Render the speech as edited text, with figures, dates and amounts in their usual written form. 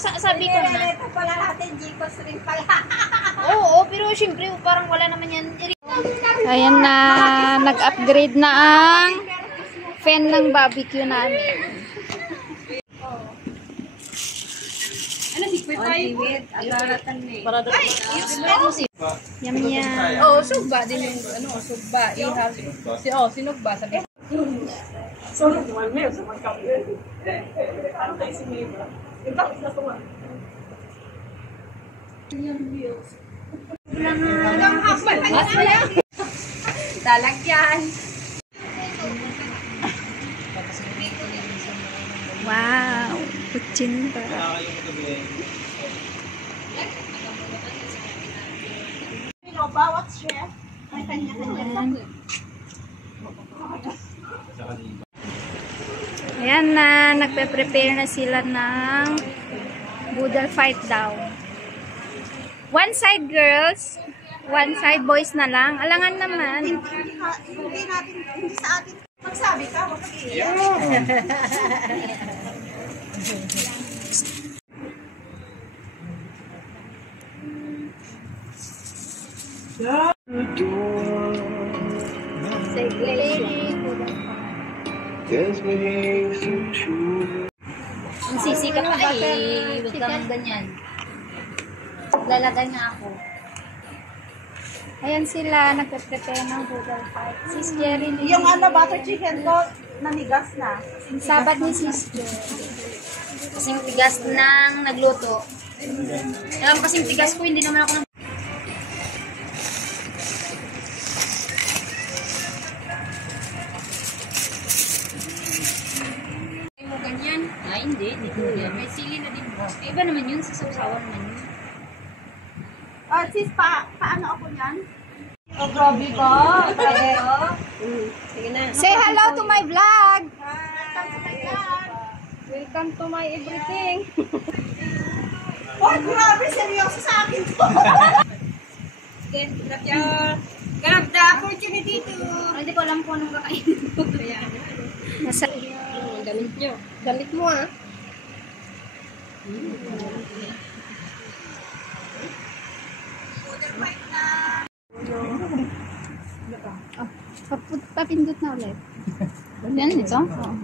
sabi ko na. Ito pala natin, Gcos rin pala. Oo, pero syempre parang wala naman yan. Ayan na, nag-upgrade na ang fan ng barbecue namin. Ano si Kuya Tayo? Agaratan ni. Ay, Yum yan. Oo, sugba din yung ano, sugba. Ihab. Sinugba sabi. Sorry, my mail sa magkapit. Ano tayo si Mabel? Yung bakit na tuwan? Talagyan. Wow, kutsinta. Bawat chef, may kanya-kanya. Ayan na, nagpe-prepare na sila ng boodle fight daw. One side girls, one side boys na lang. Alangan naman. Hindi natin, hindi sa atin. Magsabi ka, huwag mag-iiyak. Ang sisikat pa huwag kang ganyan. Lalagay nga ako. Ayan sila, nagpe-prepare ng boodle fight. Sis Jerry. Yung ano, butter chicken ko, nanigas na. Sabat ni Sis Jerry. Kasing tigas ng nagluto. Kasing tigas ko, hindi naman ako ganyan. Ay, hindi ko yan. May sili na din mo. Iba naman yun, sa sausawan naman yun. Sis, paano ako yan? Oh, grabe ka. Pwede. Sige na. Say hello to my vlog! Welcome to my everything. Oh, grabe. Seryoso sa akin to. Grab the opportunity to... Hindi ko alam kung anong kakainin ko. Nasa... Damit nyo. Damit mo ah. Papindot na ulit. Yan, ito. Oh.